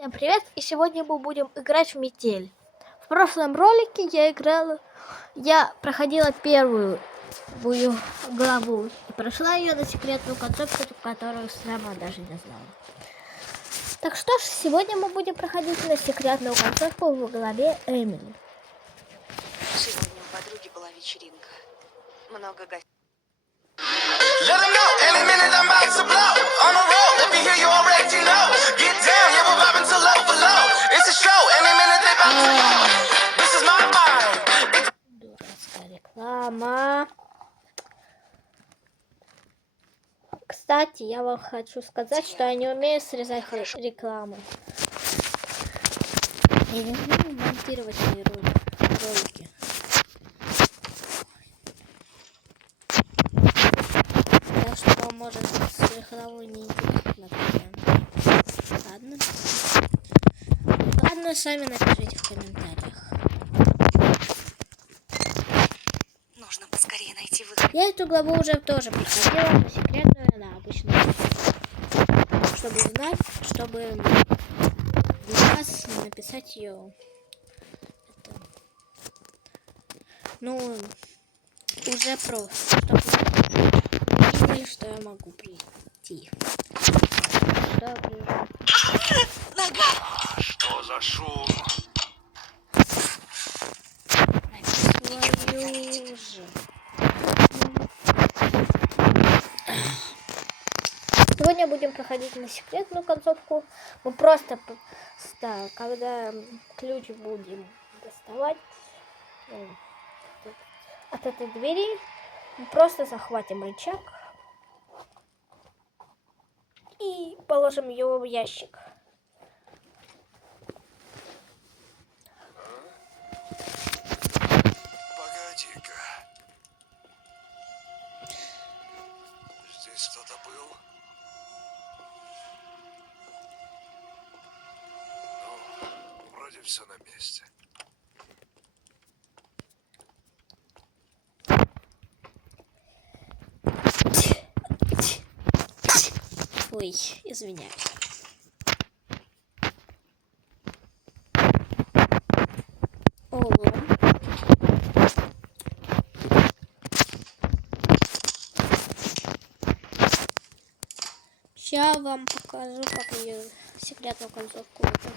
Всем привет! И сегодня мы будем играть в метель. В прошлом ролике я проходила первую главу и прошла ее на секретную концовку, которую сама даже не знала. Так что ж, сегодня мы будем проходить на секретную концовку в главе Эмили. Сегодня у подруги была вечеринка. Много гостей. Дурацкая реклама. Кстати, я вам хочу сказать, что я не умею срезать рекламу. Я не умею монтировать свои ролики. Так что вам может с рекламой не интересно. Ладно, сами напишите в комментариях. Нужно поскорее найти выход. Я эту главу уже тоже проходила, но секретную она обычно. Чтобы узнать, чтобы для вас написать ее. Ну, уже просто, чтобы вы видели, что я могу прийти. Нога! Что за шум? Свою же. Сегодня будем проходить на секретную концовку. Мы просто, когда ключ будем доставать от этой двери, мы просто захватим рычаг и положим его в ящик. Погоди-ка. Здесь кто-то был? Ну, вроде все на месте. Ой, извиняюсь. Ого. Сейчас вам покажу, как ее секретную концовку выполнить.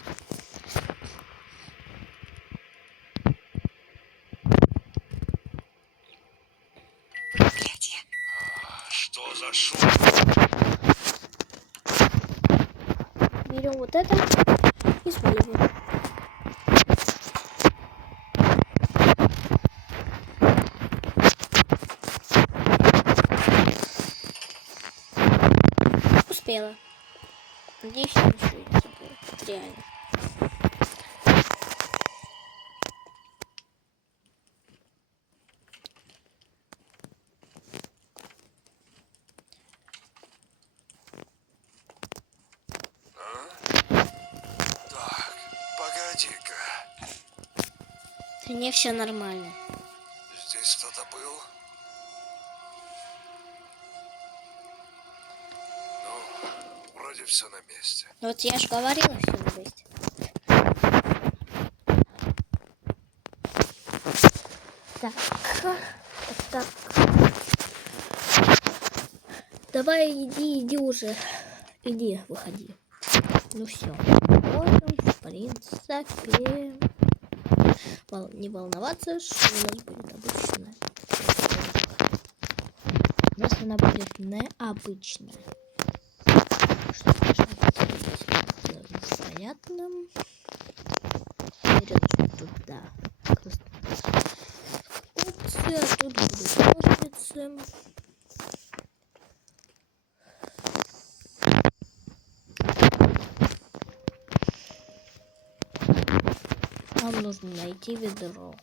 Проклятие. Что за шум? Берем вот это и сваливаем. Успела. Надеюсь, я ничего не забыла. Реально. Так, погоди-ка. Да не, все нормально. Здесь кто-то был? Ну, вроде все на месте. Вот я же говорила, все на месте. Так. Давай, иди уже. Иди, выходи. Ну все. Можем, в принципе, не волноваться, что у нас будет обычная. У нас она будет необычная. Что должно быть понятным. Идет туда. А тут будут ножницы. Нам нужно найти ведро.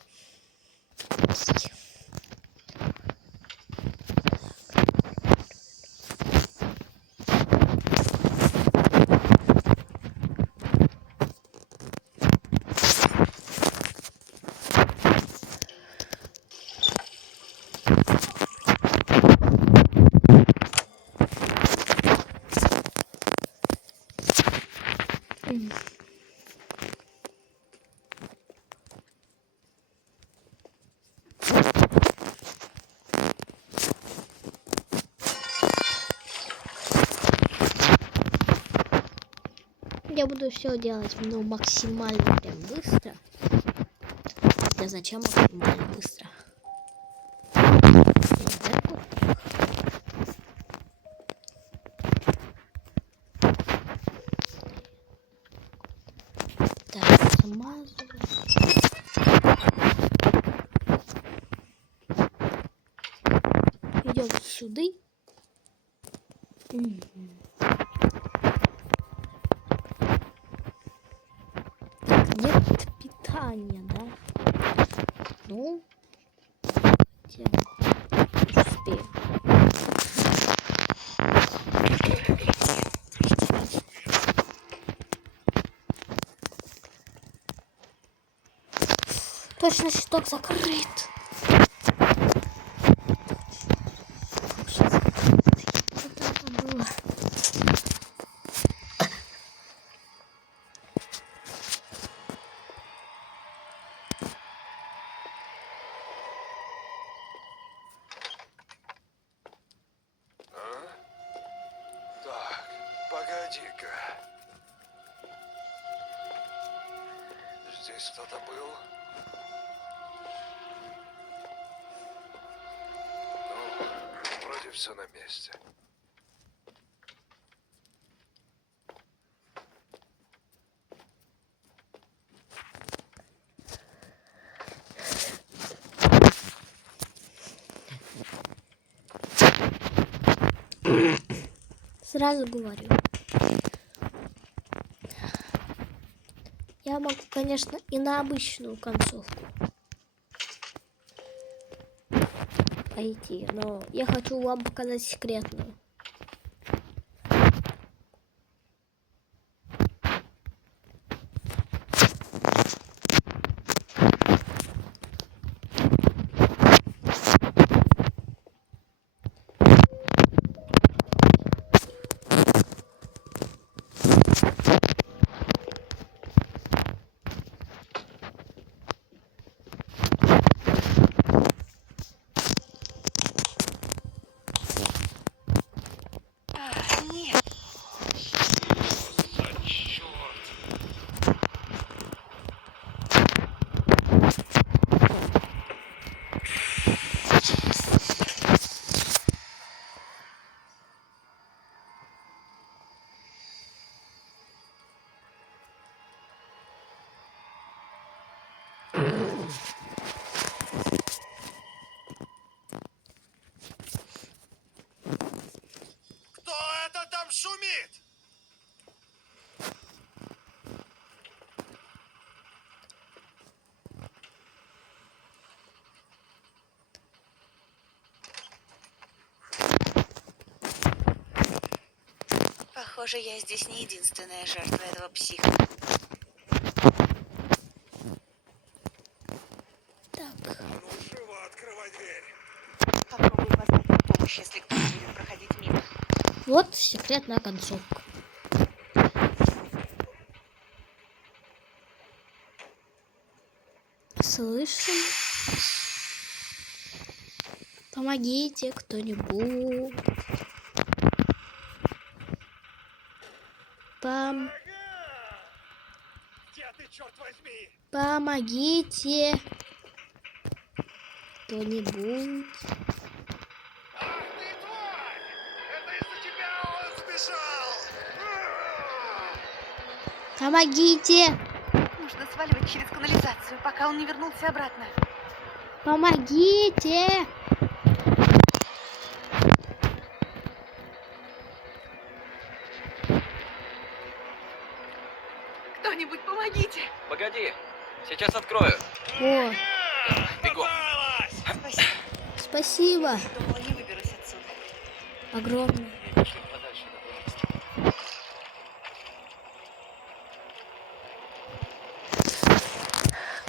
я буду все делать, ну, максимально прям быстро. Да зачем максимально быстро? Так, замазываю. Идем сюда. Нет питания, да? Ну, успеем. Точно щиток закрыт. Что это было? Так, погоди-ка. Здесь кто-то был? Ну, вроде все на месте. Сразу говорю. Я могу, конечно, и на обычную концовку пойти, но я хочу вам показать секретную. Нет. За черт! Кто это там шумит? Похоже, я здесь не единственная жертва этого психа. Так, Ну, живо открывай дверь. Попробую позвать на помощь, если кто-то будет проходить мимо. вот секретная концовка. Слышим? Помогите кто-нибудь. Где ты, черт возьми? Помогите кто-нибудь. Ах ты, тварь! Это из-за тебя он сбежал! Помогите! Нужно сваливать через канализацию, пока он не вернулся обратно. Помогите! Кто-нибудь помогите! Погоди, сейчас открою. О, Бегом. Спасибо. спасибо. Думала, не выберусь отсюда. Огромное. Пошли подальше до места.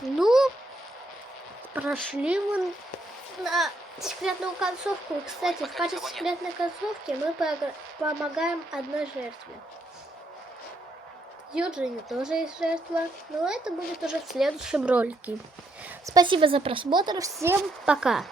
Ну, прошли мы на секретную концовку. И, кстати, в качестве секретной концовки мы помогаем одной жертве. Юджине тоже есть жертва, но это будет уже в следующем ролике. Спасибо за просмотр, всем пока!